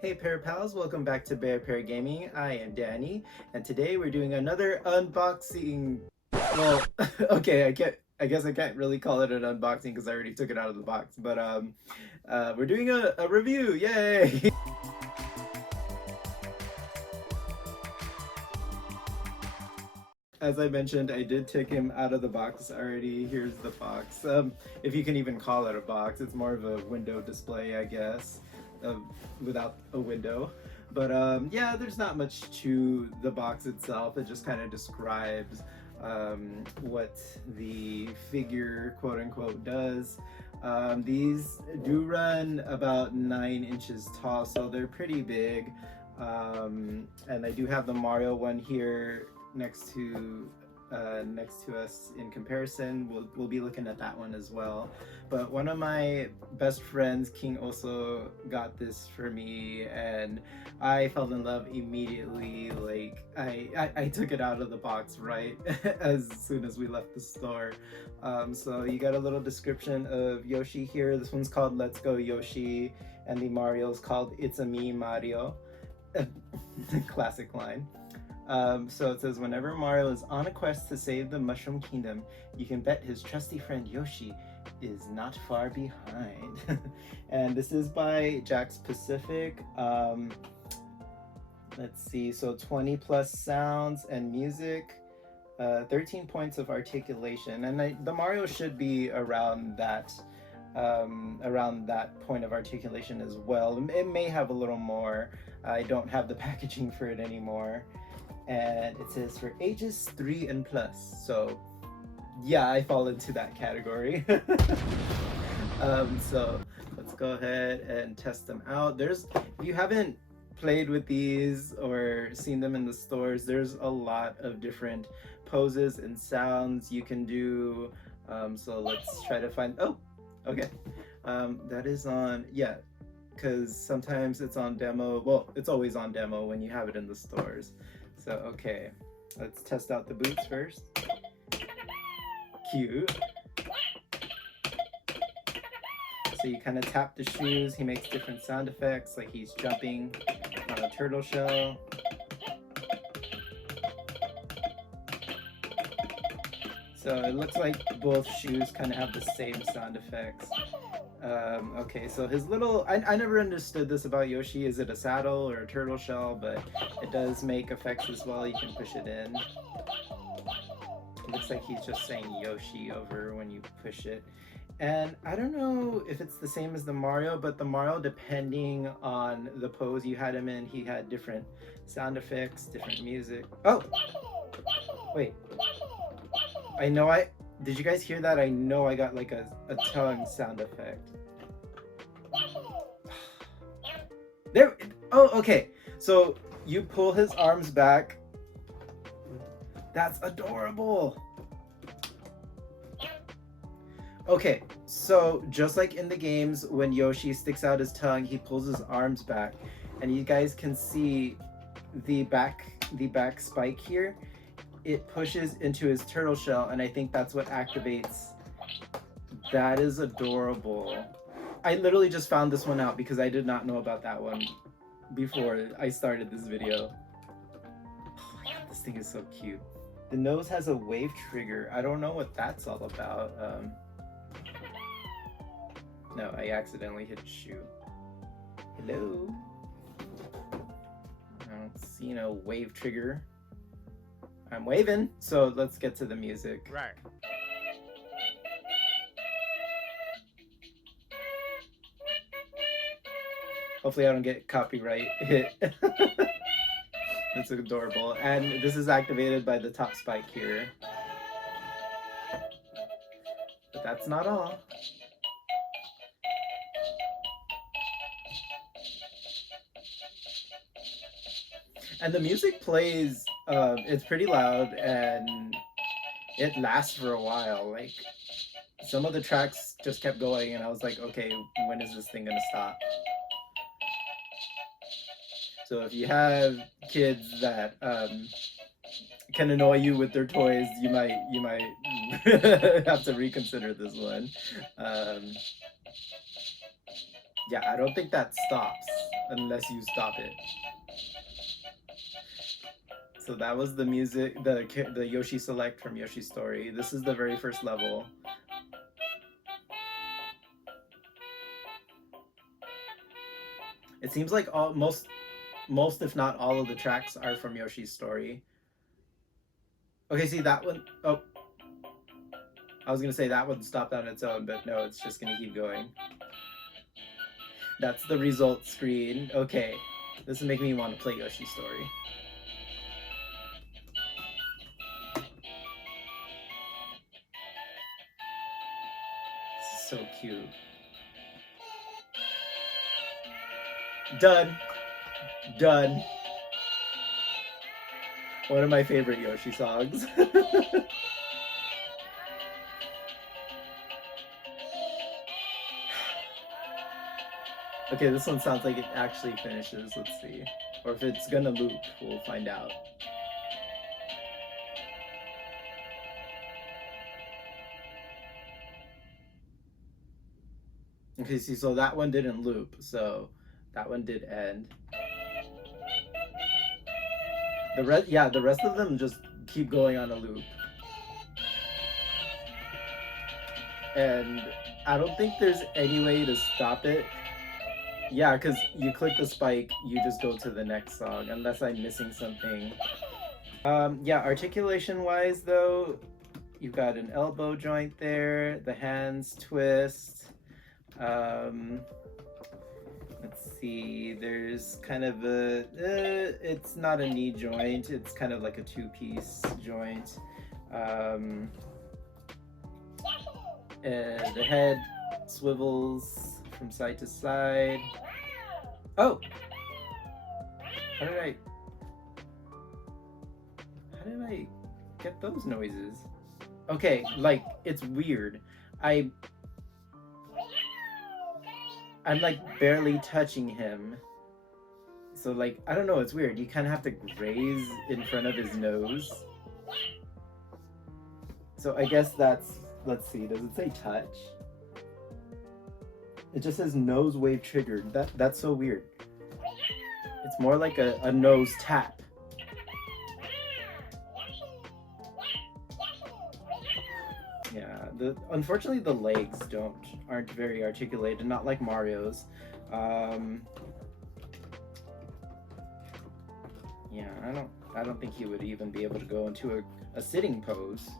Hey Pair Pals, welcome back to Bear Pair Gaming. I am Danny, and today we're doing another unboxing. Well, okay, I guess I can't really call it an unboxing because I already took it out of the box. But we're doing a review. Yay! As I mentioned, I did take him out of the box already. Here's the box. If you can even call it a box, it's more of a window display, I guess, without a window. But yeah, there's not much to the box itself. It just kind of describes what the figure, quote unquote, does. These do run about 9 inches tall, so they're pretty big. And I do have the Mario one here next to us in comparison. We'll be looking at that one as well. But one of my best friends, King, also got this for me, and I fell in love immediately. Like I took it out of the box right as soon as we left the store. So you got a little description of Yoshi here. This one's called Let's Go Yoshi, and the Mario's called It's a Me Mario. Classic line. So it says, whenever Mario is on a quest to save the Mushroom Kingdom, you can bet his trusty friend Yoshi is not far behind. And this is by Jakks Pacific. Let's see, so 20 plus sounds and music, 13 points of articulation, and the Mario should be around that point of articulation as well. It may have a little more. I don't have the packaging for it anymore. And it says for ages 3 and plus. So yeah, I fall into that category. So let's go ahead and test them out. If you haven't played with these or seen them in the stores, there's a lot of different poses and sounds you can do. So let's try to find, oh, okay. That is on, yeah, because sometimes it's on demo. Well, it's always on demo when you have it in the stores. So, okay, let's test out the boots first. Cute. So you kind of tap the shoes. He makes different sound effects, like he's jumping on a turtle shell. So it looks like both shoes kind of have the same sound effects. Okay, so his little, I never understood this about Yoshi. Is it a saddle or a turtle shell? But it does make effects as well. You can push it in. It looks like he's just saying Yoshi over when you push it. And I don't know if it's the same as the Mario, but the Mario, depending on the pose you had him in, he had different sound effects, different music. Oh! Wait. Did you guys hear that? I know I got like a tongue sound effect. There, oh, okay. So you pull his arms back. That's adorable. Okay, so just like in the games, when Yoshi sticks out his tongue, he pulls his arms back, and you guys can see the back spike here. It pushes into his turtle shell, and I think that's what activates. That is adorable. I literally just found this one out because I did not know about that one before I started this video. Oh my god, this thing is so cute. The nose has a wave trigger. I don't know what that's all about. No, I accidentally hit shoe. Hello? I don't see no wave trigger. I'm waving, so let's get to the music. Right. Hopefully I don't get copyright hit. That's adorable. And this is activated by the top spike here. But that's not all. And the music plays, it's pretty loud, and it lasts for a while. Like, some of the tracks just kept going, and I was like, okay, when is this thing gonna stop? So if you have kids that can annoy you with their toys, you might have to reconsider this one. Yeah, I don't think that stops unless you stop it. So that was the music, the Yoshi Select from Yoshi's Story. This is the very first level. It seems like most if not all of the tracks are from Yoshi's Story. Okay, see that one. Oh, I was gonna say that one stopped on its own, but no, it's just gonna keep going. That's the result screen. Okay, this is making me want to play Yoshi's Story. This is so cute. Done. Done. One of my favorite Yoshi songs. Okay, this one sounds like it actually finishes. Let's see. Or if it's gonna loop, we'll find out. Okay, see, so that one didn't loop, so that one did end. The rest of them just keep going on a loop. And I don't think there's any way to stop it. Yeah, because you click the spike, you just go to the next song, unless I'm missing something. Yeah, articulation-wise, though, you've got an elbow joint there, the hands twist. Let's see, there's kind of it's not a knee joint, it's kind of like a two-piece joint. And the head swivels from side to side. Oh! How did I get those noises? Okay, like, it's weird. I'm like barely touching him. So like, I don't know, it's weird. You kind of have to graze in front of his nose. So I guess that's, let's see, does it say touch? It just says nose wave triggered. That's so weird. It's more like a nose tap. Yeah, unfortunately the legs aren't very articulated, not like Mario's. Yeah, I don't think he would even be able to go into a sitting pose.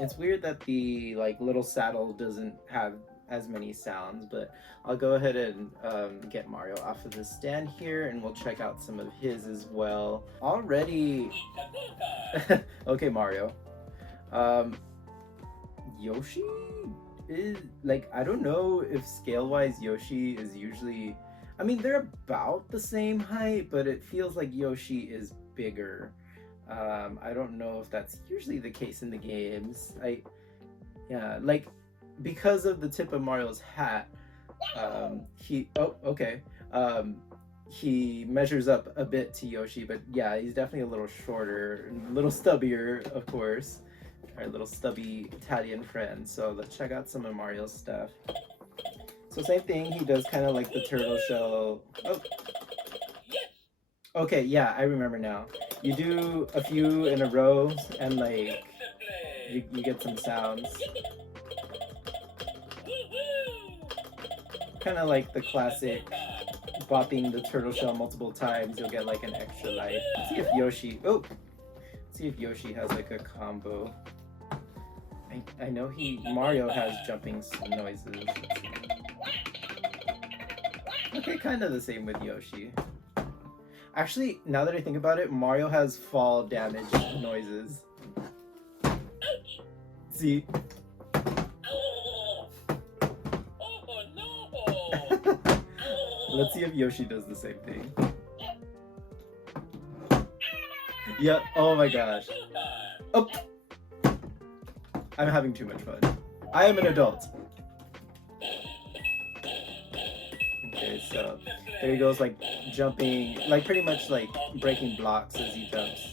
It's weird that the like little saddle doesn't have as many sounds, but I'll go ahead and get Mario off of the stand here, and we'll check out some of his as well. Already, okay, Mario. Yoshi is like, I don't know if scale-wise Yoshi is usually. I mean, they're about the same height, but it feels like Yoshi is bigger. I don't know if that's usually the case in the games. Yeah, like, because of the tip of Mario's hat, he measures up a bit to Yoshi, but yeah, he's definitely a little shorter, a little stubbier, of course. Our little stubby Italian friend. So let's check out some of Mario's stuff. So same thing, he does kind of like the turtle shell. Oh. Okay, yeah, I remember now. You do a few in a row, and like, you get some sounds. Kind of like the classic bopping the turtle shell multiple times, you'll get like an extra life. Let's see if Yoshi has like a combo. I know Mario has jumping noises. Okay, kind of the same with Yoshi. Actually, now that I think about it, Mario has fall damage noises. See? Let's see if Yoshi does the same thing. Yeah, oh my gosh. Oh. I'm having too much fun. I am an adult. Okay, so there he goes, like jumping, like pretty much like breaking blocks as he jumps.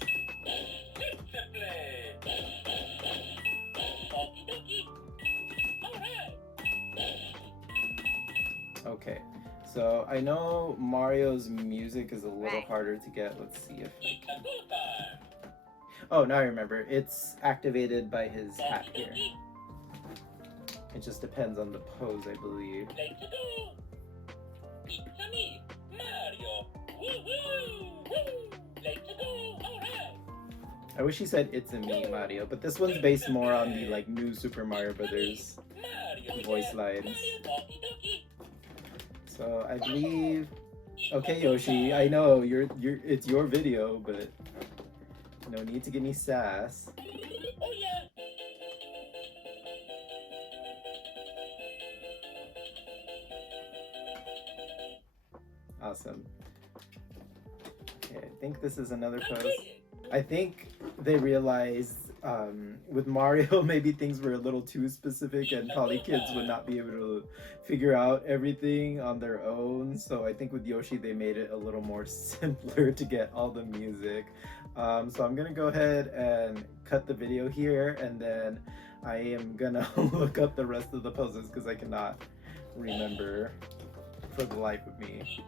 So I know Mario's music is a little harder to get. Let's see if I can. Oh, now I remember. It's activated by his hat here. It just depends on the pose, I believe. Let's go! It's me, Mario! Woohoo! Let's go! Alright! I wish he said "It's a me, Mario," but this one's based more on the like new Super Mario Brothers voice lines. So I believe. Okay, Yoshi, I know it's your video, but no need to give me sass. Oh yeah! Awesome. Okay, I think this is another pose. I think they realized with Mario maybe things were a little too specific and probably kids would not be able to figure out everything on their own. So I think with Yoshi they made it a little more simpler to get all the music. So I'm gonna go ahead and cut the video here, and then I am gonna look up the rest of the poses because I cannot remember for the life of me.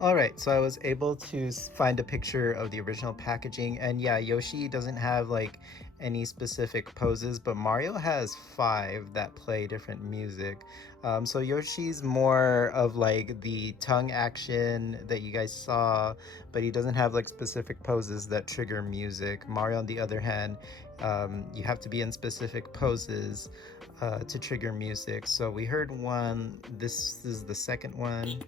Alright, so I was able to find a picture of the original packaging, and yeah, Yoshi doesn't have like any specific poses, but Mario has 5 that play different music. So Yoshi's more of like the tongue action that you guys saw, but he doesn't have like specific poses that trigger music. Mario, on the other hand, you have to be in specific poses to trigger music. So we heard one, this is the second one.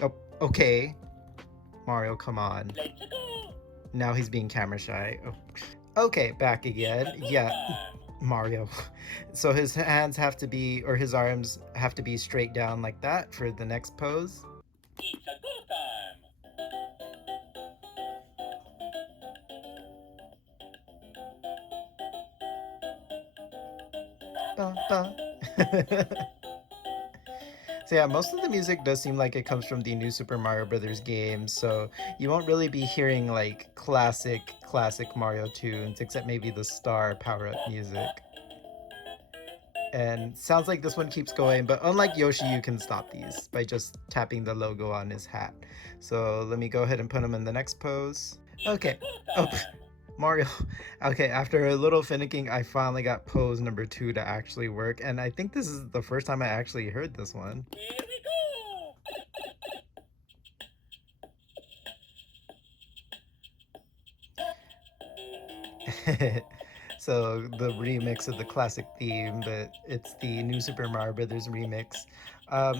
Oh, okay. Mario, come on. Now he's being camera shy. Oh. Okay, back again. Yeah, Mario. So his hands have to be, or his arms have to be straight down like that for the next pose. Ba, ba. So yeah, most of the music does seem like it comes from the new Super Mario Brothers game, so you won't really be hearing like classic Mario tunes, except maybe the star power-up music. And sounds like this one keeps going, but unlike Yoshi, you can stop these by just tapping the logo on his hat. So let me go ahead and put him in the next pose. Okay. Oh, Mario. Okay, after a little finicking, I finally got pose number 2 to actually work, and I think this is the first time I actually heard this one. Here we go! So the remix of the classic theme, but it's the new Super Mario Brothers remix.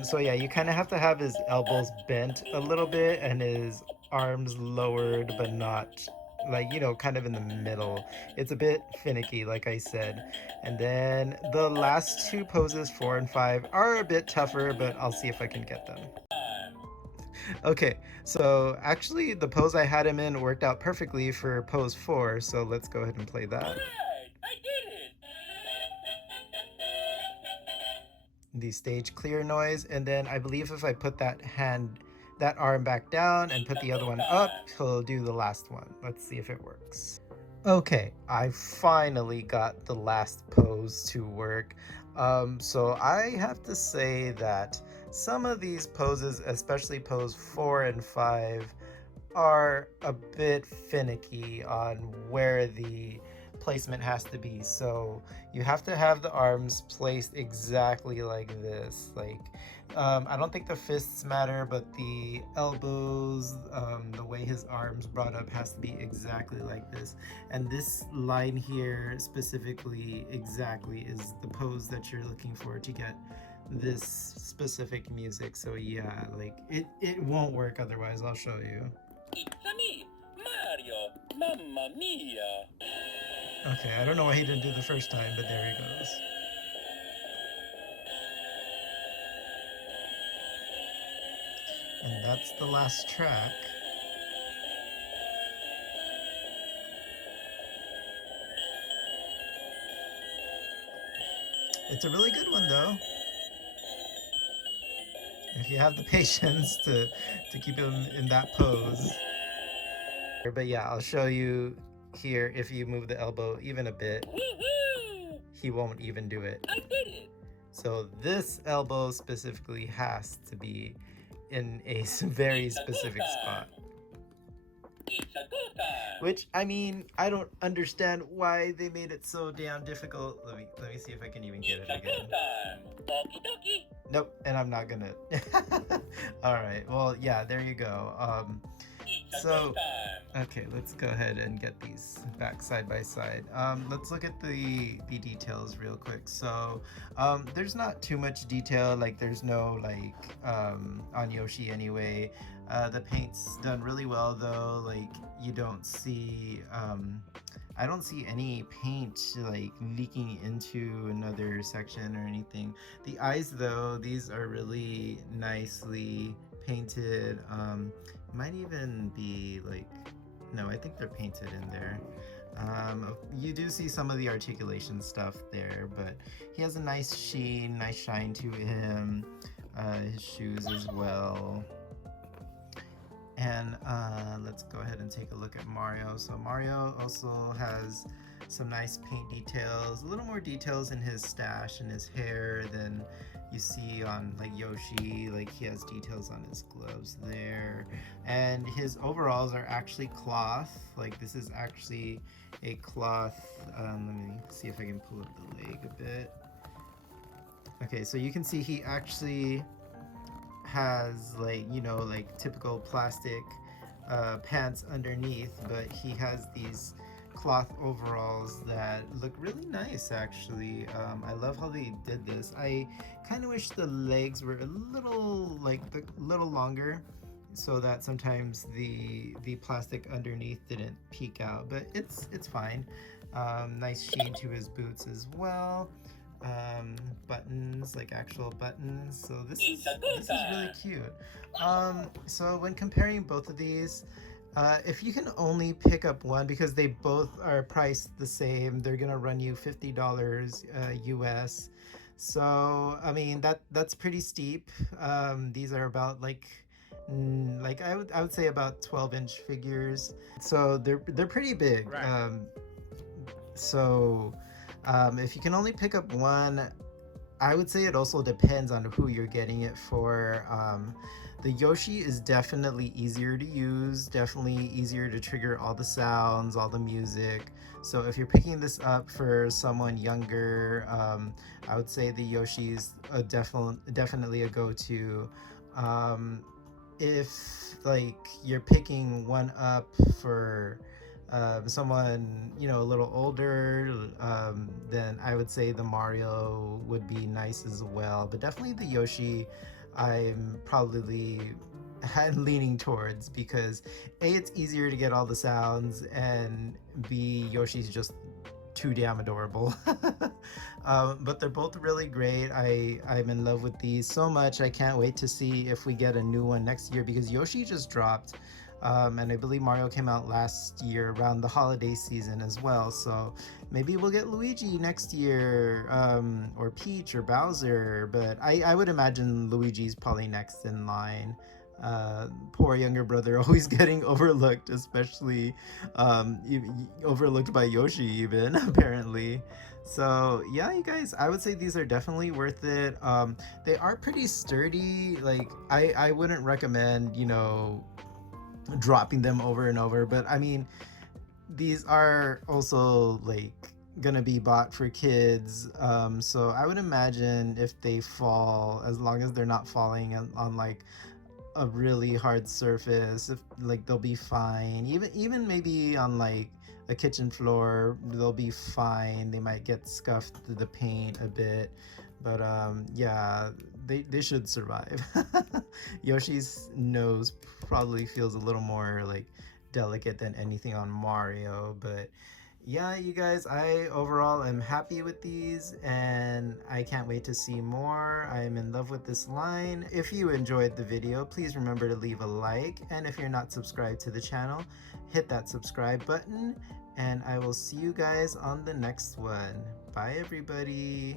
So yeah, you kind of have to have his elbows bent a little bit and his arms lowered, but not like, you know, kind of in the middle. It's a bit finicky, like I said. And then the last 2 poses, 4 and 5, are a bit tougher, but I'll see if I can get them. Okay, so actually the pose I had him in worked out perfectly for pose 4, so let's go ahead and play that. Alright, I did it! The stage clear noise, and then I believe if I put that arm back down and put the other one up, he'll do the last one. Let's see if it works. Okay, I finally got the last pose to work. So I have to say that some of these poses, especially pose 4 and 5, are a bit finicky on where the placement has to be. So you have to have the arms placed exactly like this. Like, I don't think the fists matter, but the elbows, the way his arms brought up has to be exactly like this. And this line here specifically exactly is the pose that you're looking for to get this specific music. So yeah, like it won't work otherwise. I'll show you. It's me, Mario, Mamma Mia! Okay, I don't know why he didn't do the first time, but there he goes. And that's the last track. It's a really good one though. If you have the patience to keep him in that pose. But yeah, I'll show you here. If you move the elbow even a bit, he won't even do it. I did it! So this elbow specifically has to be in a very It's a go specific spot. time. It's a go time. Which, I mean, I don't understand why they made it so damn difficult. Let me see if I can even get It's it a go again. time. Okie dokie. Nope, and I'm not gonna. All right, well, yeah, there you go. It's a So, go time. okay, let's go ahead and get these back side by side. Let's look at the details real quick. So, there's not too much detail. Like, there's no like on Yoshi anyway. The paint's done really well though. Like, you don't see. I don't see any paint like leaking into another section or anything. The eyes though, these are really nicely painted. Might even be like, no, I think they're painted in there. You do see some of the articulation stuff there, but he has a nice sheen, nice shine to him. His shoes as well. And let's go ahead and take a look at Mario. So Mario also has some nice paint details, a little more details in his stash and his hair than you see on like Yoshi. Like he has details on his gloves there, and his overalls are actually cloth. Like this is actually a cloth. Let me see if I can pull up the leg a bit. Okay, so you can see he actually has like, you know, like typical plastic pants underneath, but he has these cloth overalls that look really nice actually. I love how they did this. I kind of wish the legs were a little little longer so that sometimes the plastic underneath didn't peek out, but it's fine. Nice sheen to his boots as well. Buttons, like actual buttons. So this is really cute. So when comparing both of these, if you can only pick up one, because they both are priced the same, they're gonna run you $50 US. So I mean that's pretty steep. These are about like I would say about 12-inch figures. So they're pretty big. Right. So if you can only pick up one, I would say it also depends on who you're getting it for. The Yoshi is definitely easier to use, definitely easier to trigger all the sounds, all the music. So if you're picking this up for someone younger, I would say the Yoshi's definitely a go-to. If like you're picking one up for someone, you know, a little older, then I would say the Mario would be nice as well. But definitely the Yoshi, I'm probably leaning towards, because A, it's easier to get all the sounds, and B, Yoshi's just too damn adorable. But they're both really great. I'm in love with these so much. I can't wait to see if we get a new one next year, because Yoshi just dropped. And I believe Mario came out last year around the holiday season as well. So maybe we'll get Luigi next year, or Peach or Bowser. But I would imagine Luigi's probably next in line. Poor younger brother, always getting overlooked, especially overlooked by Yoshi even, apparently. So yeah, you guys, I would say these are definitely worth it. They are pretty sturdy. Like I wouldn't recommend, you know, dropping them over and over, but I mean, these are also like gonna be bought for kids, so I would imagine if they fall, as long as they're not falling on like a really hard surface, if like they'll be fine. Even maybe on like a kitchen floor, they'll be fine. They might get scuffed to the paint a bit, but yeah, they should survive. Yoshi's nose probably feels a little more like delicate than anything on Mario, but yeah, you guys, I overall am happy with these, and I can't wait to see more. I'm in love with this line. If you enjoyed the video, please remember to leave a like, and if you're not subscribed to the channel, hit that subscribe button, and I will see you guys on the next one. Bye everybody.